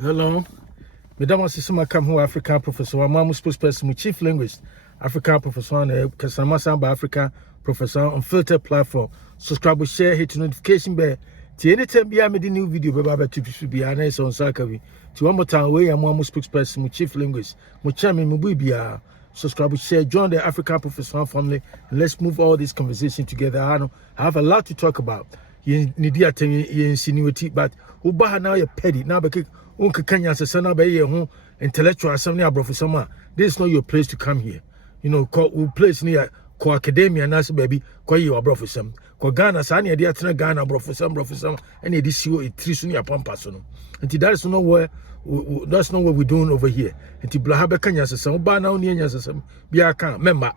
Hello. Madam Sisma come who African professor, Mamu spokesperson, chief linguist, African professor, and Kasamasa by Africa professor on filtered platform. Subscribe, share, hit notification bell. To anytime be I made a new video, Baba to be honest on Sakavi. To one more time, where I'm Mamu spokesperson, chief linguist, Muchami Mubibia. Subscribe, share, join the African professor family, and let's move all this conversation together. I have a lot to talk about. You need to insinuate, but Ubaha now you're petty now because unka Kenya sana be ye ho intellectual assembly abrofo this is not your place to come here. You know, place near ko academia nas baby ko ye abrofo sam ko Ghana sa na dia tena Ghana abrofo sam and e dis you e trisu ne apampa so no. And that is not where that's not what we're doing over here. And blaha be Kenya sam ba na oni anya sam bia kan member,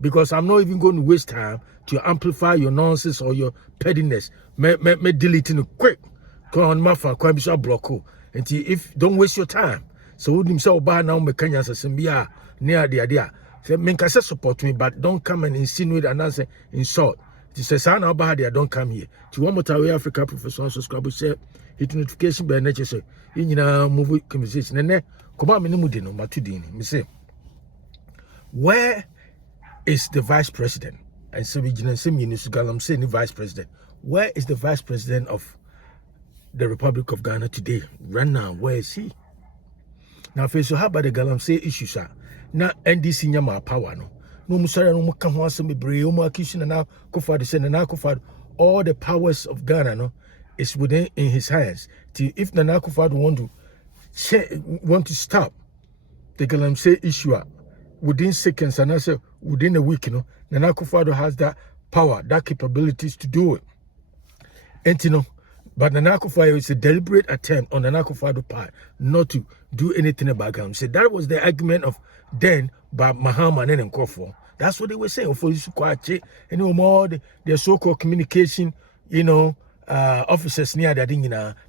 because I'm not even going to waste time to amplify your nonsense or your pettiness. Me delete it quick. Go on my phone, go and block. And if don't waste your time. So would himself buy now me Kenya Sambia near the idea. Say Minkasa support me, but don't come and insinuate and answer insult. It says I now don't come here. To one more time, Africa professor subscribe share hit notification by nature say in movie conversation. And then come on, Minimudino, Matudini. Me say, where is the vice president? And so we galamsey the vice president. Where is the vice president of the Republic of Ghana today? Right now, where is he? Now, first, how about the galamsey issue, sir? Now, NDC nyama power no. No musara no mukamwa some brave, no accusation and now kufad send and now kufad. All the powers of Ghana no is within in his hands. If Nana Akufo-Addo want to stop the galamsey issue within seconds and also within a week, you know, Nana Akufo-Addo has that power, that capabilities to do it. And you know, but Nana Akufo-Addo is a deliberate attempt on Nana Akufo-Addo part not to do anything about galamsey. That was the argument of then by Mahama and Nkofo. That's what they were saying. For you to and more their so-called communication, you know, officers near that thing,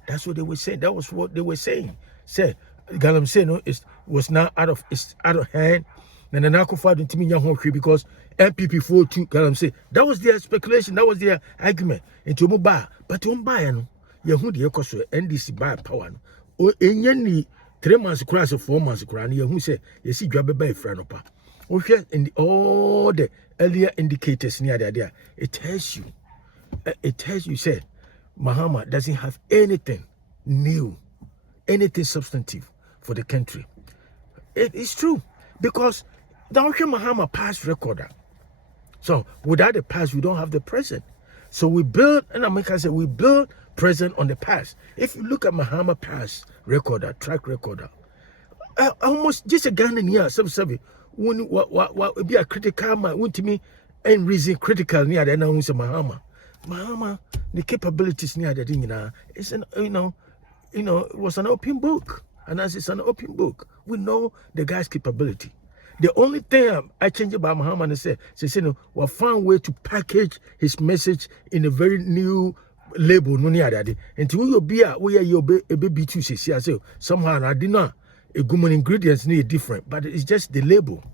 that's what they were saying. That was what they were saying. Say galamsey no was now out of hand. And Nana Akufo-Addo to me because MPP 42 galamsey. That was their speculation. That was their argument. Into Muba, but buy no. Yahu the Ecoso NDC buy power. O any 3 months crash or 4 months crash. Yahu say you see grab by franopa. Okay, in all the earlier indicators near there, it tells you say Mahama doesn't have anything new, anything substantive for the country. It is true because don't hear Mahama past recorder. So without the past, we don't have the present. So we build, and America said we build present on the past. If you look at Mahama past recorder, track recorder, almost just a Ghanaian year, some when what be a critical man, want to me and reason critical near the now Mahama, the capabilities near the thing it's an it was an open book, and as it's an open book, we know the guy's capability. The only thing I changed about Mahama is say no, we found way to package his message in a very new label. No near that. Until you be a baby to say somehow I did not a good ingredients need different, but it's just the label.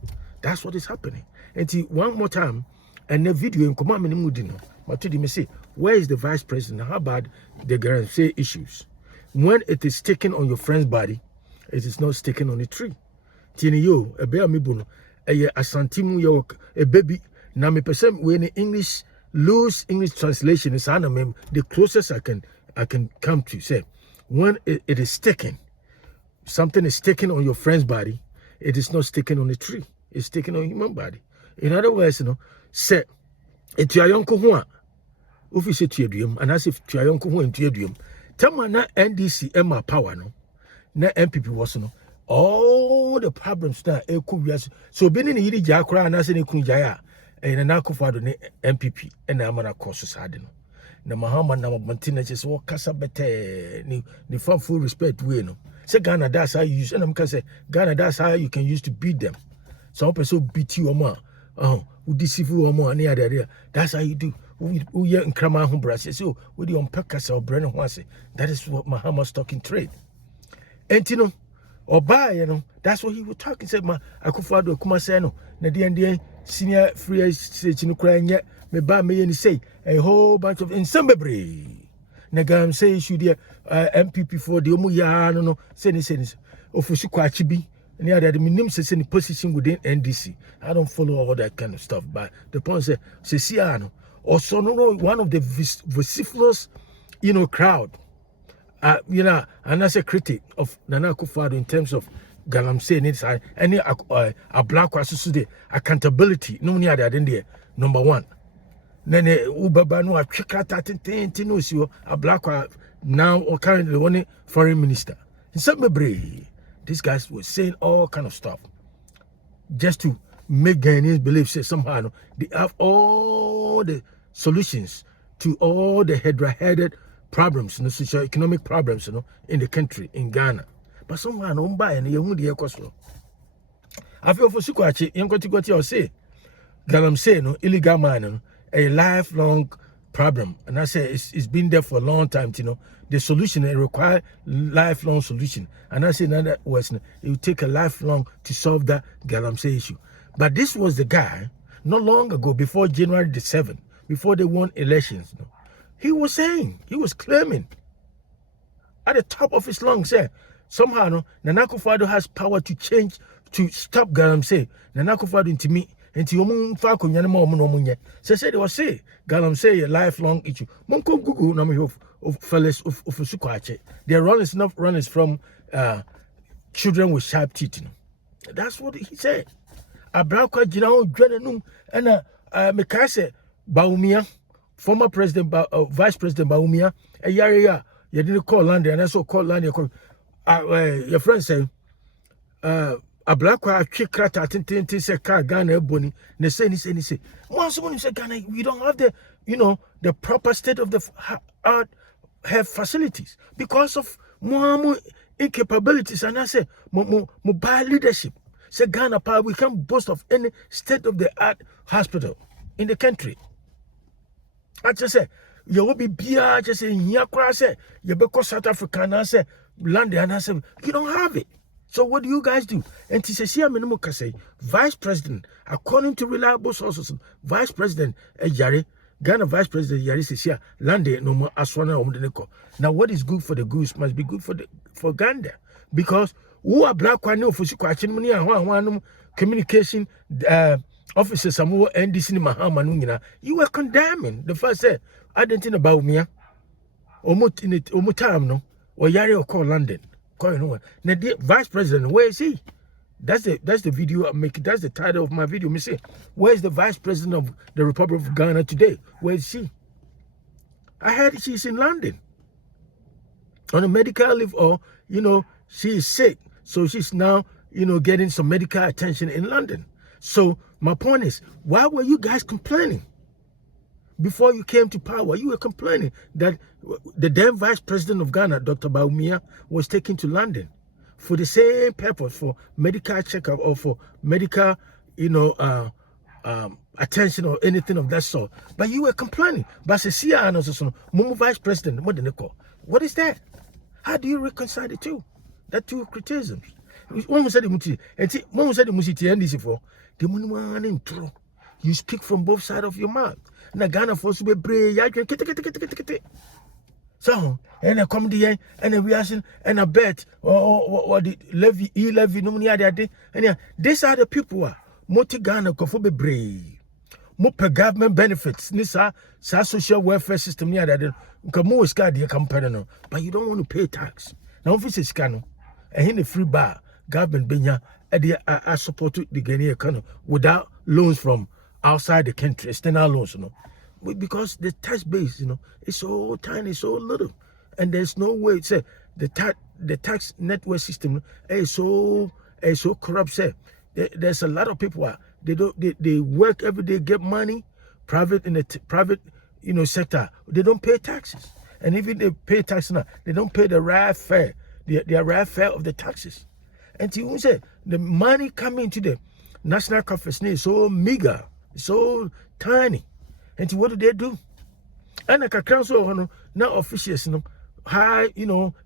That's what is happening. Until one more time, and the video in command Mudino. But today me say, where is the vice president? How about the galamsey issues? When it is taken on your friend's body, it is not taken on a tree. Tini yo, a bear mibuno, a santimu yo, a baby. Now me person when English loose English translation is the closest I can come to say when it is taken, something is taken on your friend's body, it is not taken on a tree. It's taken on human body. In other words, say it's your uncle who if you say to your and as if to your uncle who into your dream, tell me na NDC Emma power no, na MPP was no. All the problems that so being in the Jakra and as in Kunjaya and an Akufo-Addo MPP and Amana Courses had no. The Mahama Nama Montina just walk Casabete, the full respect, we know. Say Ghana, that's how you use, and I'm going to say Ghana, that's how you can use to beat them. Some person beat you or more, who deceive you or more, near the area. That's how you do. We in Krama Humbra says, so with the Pekasa or Brennan Wase. That is what Mahama's talking trade. And you know, or buy, that's what he was talking. Said, Ma, Akufo-Addo, Kumaseno, Nadian, senior free stage in Ukraine, me buy me and say a whole bunch of insembabry. Nagam say, should MPP for the omu ya no say ni ofusu kwachi bi any other the minimum say any position within NDC. I don't follow all that kind of stuff, but the point say Siano also no one of the vociferous crowd and as a critic of Nana Akufo-Addo in terms of galamsey needs any a black today accountability no money other than there number one. Nene ubaba no atwekata tententi no si a black now or currently one foreign minister. In some these guys were saying all kind of stuff just to make Ghanaians believe say somehow they have all the solutions to all the headed problems, socio-economic problems, in the country, in Ghana. But somehow no buy and you the ecoso. I feel for Sukwachi, Yankoti say galamsey no illegal mining a lifelong problem, and I say it's been there for a long time. The solution require lifelong solution, and I say in other words, it will take a lifelong to solve that galamsey issue. But this was the guy not long ago, before January the 7th, before they won elections. He was saying, he was claiming at the top of his lungs, somehow Nana Akufo-Addo has power to change, to stop galamsey. Nana Akufo-Addo into me. Enti omun fa ko nyane ma omun no munye say they was say galamsey a lifelong issue. Monko Google na me of fellas of Sukwachi. Their run is from children with sharp teeth. That's what he said. Abrakwa jina o dwenenum and me ka say Baumia, former president vice president Baumia a yare you didn't call London and also call London your friend say a black krata tintin say car Ghana boni ne say once someone say Ghana we don't have the the proper state of the art have facilities because of more incapabilities, and I say mobile leadership. Say Ghana power we can't boast of any state of the art hospital in the country. I just say you will be beer just say here say you because South Africa and I say land and I say you don't have it. So what do you guys do? And to say, Vice President, according to reliable sources, Vice President Yari, Ghana Vice President Yari says land no more aswana omdeneko. Now what is good for the goose must be good for Ghana, because who are black one for Sukwachi communication officers some more NDC Mahama you were condemning the first say I didn't think about me time no or Yari or call London. Now the vice president, where is he? That's the video I'm making. That's the title of my video. Me say, where is the vice president of the Republic of Ghana today? Where is she? I heard she's in London on a medical leave, or she is sick, so she's now getting some medical attention in London. So my point is, why were you guys complaining? Before you came to power, you were complaining that the then vice president of Ghana, Dr. Baumia, was taken to London for the same purpose, for medical checkup or for medical, attention or anything of that sort. But you were complaining. But vice president, what is that? How do you reconcile the two? That two criticisms. One said the you speak from both sides of your mouth. Na Ghana for to be brave. So, and I come there and a reaction and a bet or the levy no money other day. And these are the people who are multi Ghana for be brave. More per government benefits. Nisa social welfare system near that. More is got the company, but you don't want to pay tax. Now, office is cano and in the free bar government benya I support the Ghanaian economy without loans from outside the country, external loans, because the tax base, is so tiny, so little, and there's no way. Say the tax network system is so corrupt. Say there's a lot of people they work every day, get money, private in the private sector. They don't pay taxes, and even they pay taxes now, they don't pay the right fare, the right fare of the taxes. And you say the money coming to the national coffers is so meager, so tiny. And what do? And like a council, now officials, high,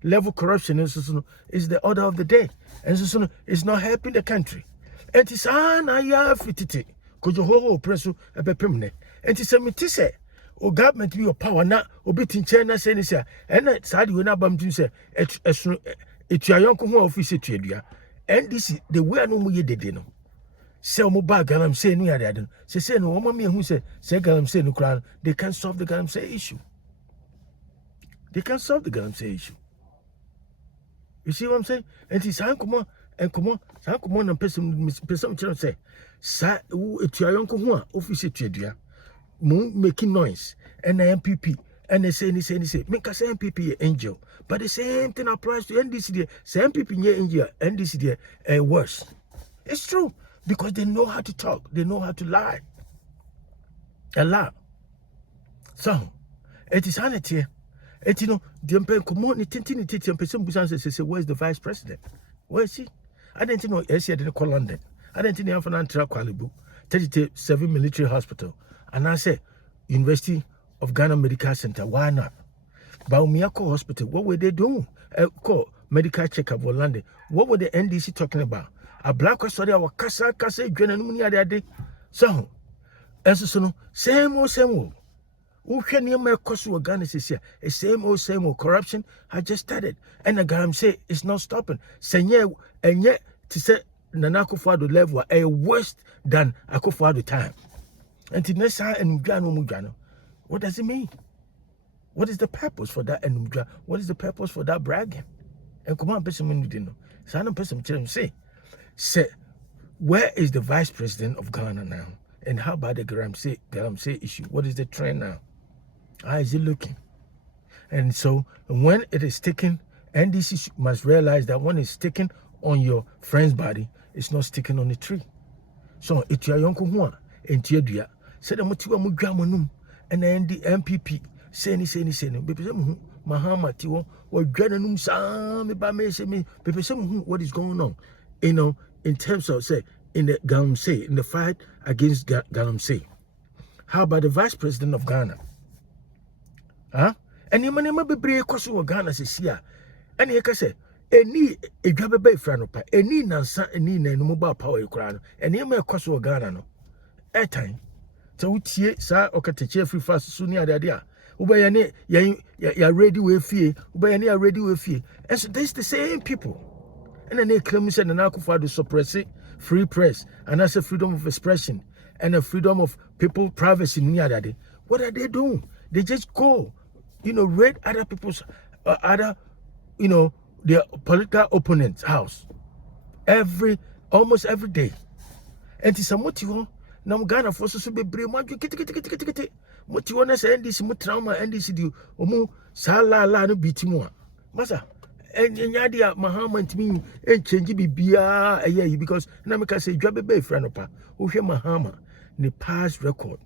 level corruption is the order of the day. And so it's not helping the country. And it's an ayah fitity. Could you hold press a permanent? And it's a mitise. o government be your power na obi tinche na say ni say and sadi we na bam tin say etu ayonko ho office etu adua NDC the way no mu ye dede no say omo ba galamsey no yade ade no say no omo me hu say galamsey no kra they can solve the galamsey issue. They can solve the galamsey issue. You see what I'm saying? And it's come on and person say sa etu ayonko ho office etu adua making noise and the MPP and they say make us MPP angel, but the same thing applies to NDC. Same MPP angel, NDC worse. It's true because they know how to talk, they know how to lie a lot. So it is sanity. It the come on, the person say where's the vice president? Where is he? I didn't know. Yes, I didn't call London. I didn't know for Kwalibu 37 military hospital. And I said, University of Ghana Medical Center, why not? Baumiyako Hospital, what were they doing? Call medical checkup for London. What were the NDC talking about? A black story, our kasa, day. So, as so, same old. Who can you make cost to Ghana this year? Same old corruption has just started. And the galamsey is not stopping. Senye, and yet, to say, Nanako level a worse than Akufo time. And Tinesa and Mugano, what does it mean? What is the purpose for that? And what is the purpose for that bragging? And come on, person, you didn't know. Sana person, say, where is the vice president of Ghana now? And how about the galamsey issue? What is the trend now? How is it looking? And so when it is sticking, NDC must realize that when it's sticking on your friend's body, it's not sticking on the tree. So it's your young one in Tiedia. Said the motiva mugamanum and then the MPP say ni Mahama Tiwo or Granum Sam by me say me what is going on, in terms of say in the galamsey, in the fight against galamsey. How about the vice president of Ghana? Huh? And you may be brave because of Ghana says here. And you can say any a grab a bay franopa, any nansa, any mobile power crown, and you may cost of Ghana no airtime. So we see, sir, or can take free fast soon. Idea. Ubayane, you're ready with fear. Ubayane are ready with fear. And so there's the same people. And then they claim and Akufo to suppress it, free press, and that's a freedom of expression and a freedom of people privacy. What are they doing? They just go, raid other people's, their political opponents' house almost every day. And it's a motivo. Now Ghana forces to be brave. Motivo na say NDC mu trauma NDC di omu sala la no bitimo. Masa enyadia Mahama ntimi change bibia eye because na me ka say dwabe be fra no pa. Wo hwe Mahama ne past record.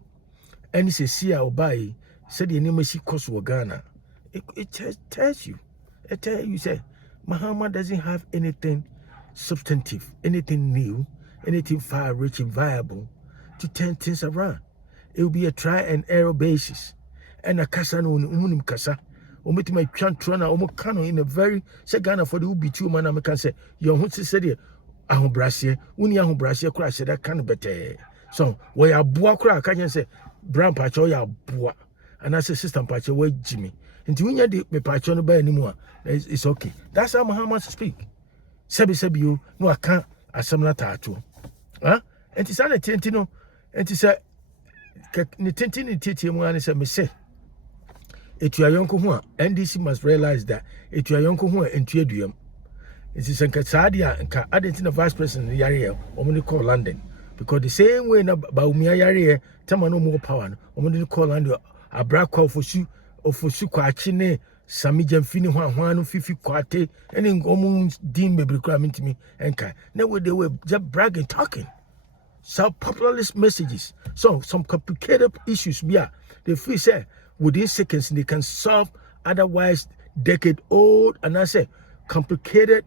And say sia obai said the name she cost for Ghana. It tells you. It tells you say Mahama doesn't have anything substantive, anything new, anything far-reaching, viable to turn things around. It will be a try and error basis. And a kasa no umunim kasa. Ometi my chantrona omokano in a very say Ghana for the ubi two man I can say your who said ahobrasye uni ahobrasye kura say that kind of better. So we are boa kura can say brown patch or ya boa and I say system patch we Jimmy. Until when you me patch no buy anymore. It's okay. That's how Muhammad speak. Sebi you no I can't asamla tattoo. Huh? And it's an attention, and it's a Nitenti Titian said, me say, it your young one, NDC must realize that it your young one and Triadium. It is a Casadia and added in the vice president in the area, or when they call London. Because the same way about me, area, Tama no more power, or when they call London, a black call for you or for Suquachine, Samijan Fini Juan, Fifi Quate, and in Gomun's Dean baby cramming to me, and Kai. Now they were just bragging, talking. Some populist messages. So some complicated issues, yeah. They feel say within seconds they can solve otherwise decade-old and I say complicated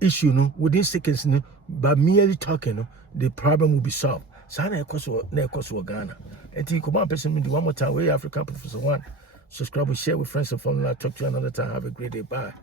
issue within seconds by merely talking the problem will be solved. So na ekoso Ghana. And you come on person one more time. We African Professor 1. Subscribe, share with friends and family. I'll talk to you another time. Have a great day. Bye.